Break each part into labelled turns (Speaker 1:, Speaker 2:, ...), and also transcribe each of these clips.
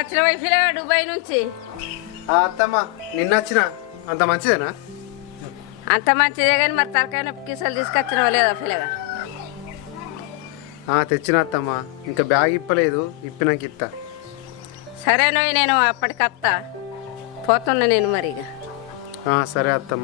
Speaker 1: వచ్చిన వైఫీలో దుబాయ్ నుంచి.
Speaker 2: అత్తమ్మ నిన్న వచ్చిన అంత మంచిదేనా?
Speaker 1: అంత మంచిదే కానీ మరి తలకాయ నొప్పి కిసలు తీసుకొచ్చినవా లేదా పిల్లగా?
Speaker 2: తెచ్చిన అత్తమ్మ, ఇంకా బ్యాగ్ ఇప్పలేదు, ఇప్పినాక ఇస్తా.
Speaker 1: సరేనోయ్, నేను అప్పటికత్తా పోతున్నా నేను మరి ఇక.
Speaker 2: సరే అత్తమ్మ.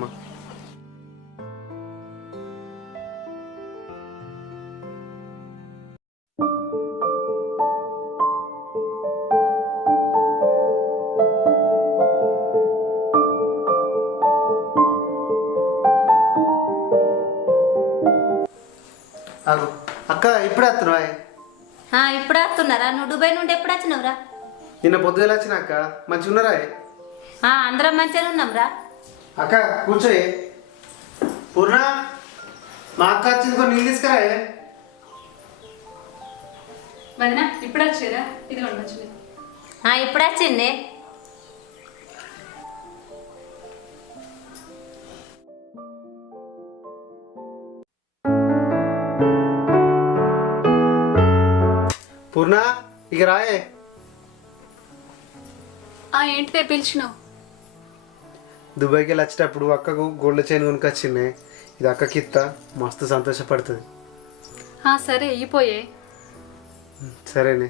Speaker 2: అక్క ఇప్పుడే వస్తున్నావా?
Speaker 3: ఇప్పుడు వస్తున్నారా? నువ్వు దుబాయ్ నుండి ఎప్పుడు వచ్చినావురా?
Speaker 2: నిన్న పొద్దుగల వచ్చిన అక్క. మంచిగా ఉన్నారా?
Speaker 3: అందరం మంచిగా ఉన్నాంరా.
Speaker 2: అక్క కూర్చోయే. పూర్ణ, మా అక్క వచ్చింది, కొన్ని నీళ్ళు తీసుకురా.
Speaker 4: వదినా ఇప్పుడు వచ్చారా? ఇదిగోండి వచ్చింది.
Speaker 3: ఇప్పుడు వచ్చింది.
Speaker 2: పూర్ణ ఇక రాయే.
Speaker 4: ఏంటిదే పిలిచినావు?
Speaker 2: దుబాయ్కి వెళ్ళి వచ్చేటప్పుడు అక్కకు గోల్డ్ చైన్ కొనుకొచ్చింది. ఇది అక్కకి ఇస్తా, మస్తు సంతోషపడుతుంది.
Speaker 4: సరే అయిపోయే.
Speaker 2: సరేనే.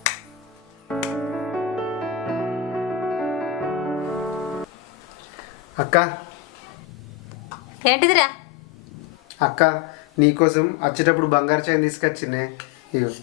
Speaker 2: అక్క
Speaker 3: ఏంటిదిరా?
Speaker 2: అక్క నీకోసం వచ్చేటప్పుడు బంగారు చైన్ తీసుకొచ్చిందే. ఇగో.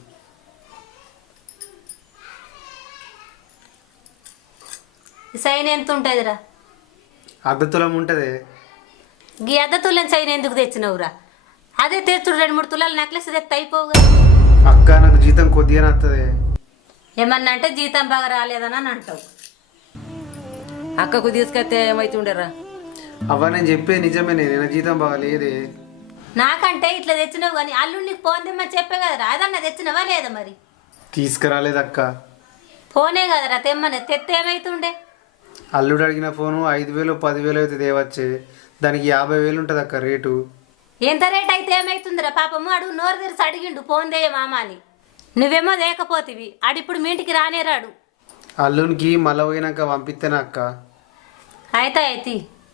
Speaker 3: సైన్ ఎంత ఉంటుందిరా?
Speaker 2: అర్ధ తులం ఉంటుంది.
Speaker 3: ఈ అర్ధ తులం సైన్ ఎందుకు తెచ్చినావురా? అదే తెచ్చుడు 2-3 తులాల నెక్లెస్ తెత్త అయిపోవుగా.
Speaker 2: అక్క నాకు జీతం కొద్దిగానే వస్తుంది.
Speaker 3: ఏమన్నా అంటే జీతం బాగా రాలేదని అని అంటావు.
Speaker 1: అక్కకు తీసుకొస్తే ఏమైతుండరా?
Speaker 2: అవ్వ నేను చెప్పేది నిజమేనే, నేను జీతం బాగాలేదే.
Speaker 3: నాకంటే ఇట్లా తెచ్చినావు కానీ అల్లుడు నీకు ఫోన్ తెమ్మని చెప్పే కదరా. అదన్నా తెచ్చినవా లేదా? మరి
Speaker 2: తీసుకురాలేదు అక్క.
Speaker 3: ఫోనే కదరా తెమ్మని. తెత్తే ఏమైతుండే?
Speaker 2: అల్లుడు అడిగిన ఫోను 5,000 10,000 అయితే దేవచ్చే. దానికి 50,000 ఉంటుంది అక్క రేటు.
Speaker 3: ఎంత రేట్ అయితే ఏమైతుందిరా? పాపము అడుగు నోరు తెరిచి అడిగిండు ఫోన్ దేయ మామ అని. నువ్వేమో లేకపోతివి. ఆడిప్పుడు మీ ఇంటికి రానే రాడు.
Speaker 2: అల్లునికి మళ్ళీ పోయినాక పంపిస్తేనే అక్క.
Speaker 3: అయితే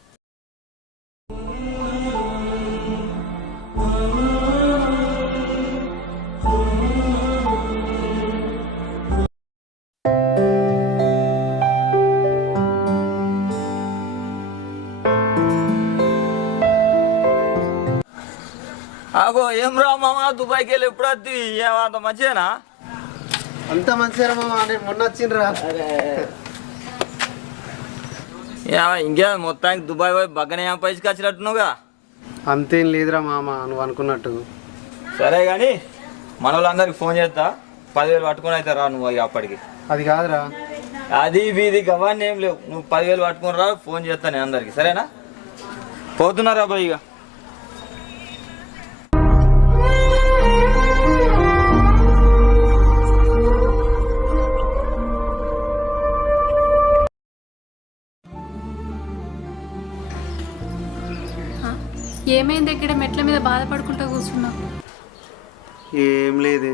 Speaker 5: ఆగో ఏం రా మామ, దుబాయ్కి వెళ్ళి ఎప్పుడు వద్దు? ఏమంత మంచిదేనా?
Speaker 2: అంత మంచిగా మామ, నేను మొన్న వచ్చిండ్రా.
Speaker 5: ఇంకే మొత్తానికి దుబాయ్ పోయి బగ్గనే పైసకి వచ్చినట్టున్నావుగా.
Speaker 2: అంతేం లేదురా మామ, నువ్వు అనుకున్నట్టు.
Speaker 5: సరే కానీ మన వాళ్ళందరికి ఫోన్ చేస్తా. 10,000 పట్టుకొని అయితే రా నువ్వు అప్పటికి.
Speaker 2: అది కాదురా.
Speaker 5: అది వీధి గవాన్ని ఏం లేవు. నువ్వు 10,000 పట్టుకొని రా, ఫోన్ చేస్తాను నేను అందరికి. సరేనా? పోతున్నారా బాయ్? ఇక
Speaker 4: ఏమైంది? ఇక్కడ మెట్ల మీద బాధపడుకుంటూ కూర్చున్నావు.
Speaker 2: ఏం లేదే.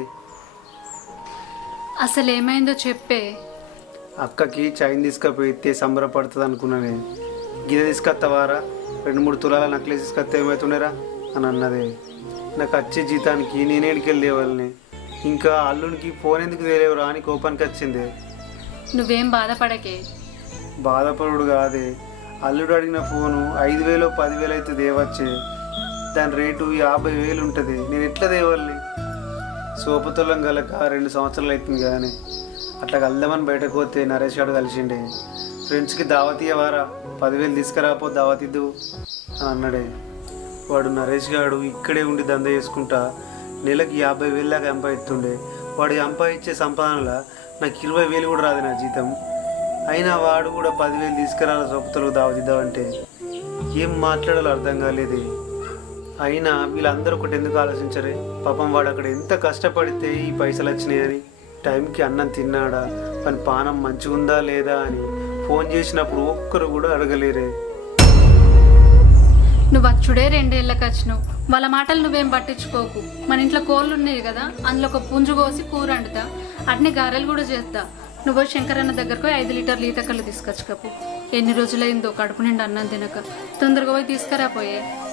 Speaker 4: అసలు ఏమైందో చెప్పే.
Speaker 2: అక్కకి చైన్ తీసుకపోయితే సంబరపడుతుంది అనుకున్నానే. గిన్నె తీసుకొస్తావారా, 2-3 తులాల నక్లెస్ తీసుకొస్తే ఏమవుతుండేరా అని అన్నదే. నాకు వచ్చే జీతానికి నేనేడికి వెళ్ళేవాళ్ళని. ఇంకా అల్లునికి ఫోన్ ఎందుకు తెలియవురా అని కోపానికి వచ్చింది.
Speaker 4: నువ్వేం బాధపడకే.
Speaker 2: బాధపడుడు కాదే, అల్లుడు అడిగిన ఫోను 5,000 10,000 అయితే దేవచ్చే. దాని రేటు 50,000 ఉంటుంది. నేను ఎట్లా దేవాలని? సోపతులం గలక 2 సంవత్సరాలు అవుతుంది కానీ అట్లా కలదామని బయటకు పోతే నరేష్ గారు కలిసిండే. ఫ్రెండ్స్కి దావత్ ఇవ్వరా, 10,000 తీసుకురాపో దావత్ ఇద్దు అని అన్నాడే. వాడు నరేష్ గారు ఇక్కడే ఉండి దంద చేసుకుంటా నెలకి 50,000 దాకా సంపాదిస్తుండే. వాడు సంపాదించే సంపాదనలో నాకు 20,000 కూడా రాదు నా జీతం. అయినా వాడు కూడా 10,000 తీసుకురాల సోపతులకు దావతిద్దామంటే ఏం మాట్లాడాలో అర్థం కాలేదు. అయినా వీళ్ళందరూ ఒకటి ఎందుకు ఆలోచించరే? పాపం వాడు అక్కడ ఎంత కష్టపడితే ఈ పైసలు వచ్చినాయని. టైంకి అన్నం తిన్నాడా, పని పానం మంచిగా ఉందా లేదా అని ఫోన్ చేసినప్పుడు ఒక్కరు కూడా అడగలేరే.
Speaker 4: నువ్వు వచ్చుడే 2 ఏళ్ళకి వచ్చినావు. వాళ్ళ మాటలు నువ్వేం పట్టించుకోకు. మన ఇంట్లో కోళ్ళు ఉన్నాయి కదా, అందులో ఒక పుంజు కోసి కూర వండుతా, అట్నే గారెలు కూడా చేస్తా. నువ్వు శంకరన్న దగ్గరకు 5 లీటర్లు ఈత కళ్ళు తీసుకొచ్చుకపో. ఎన్ని రోజులైందో కడుపు నిండా అన్నం తినక. తొందరగా పోయి తీసుకురాపోయే.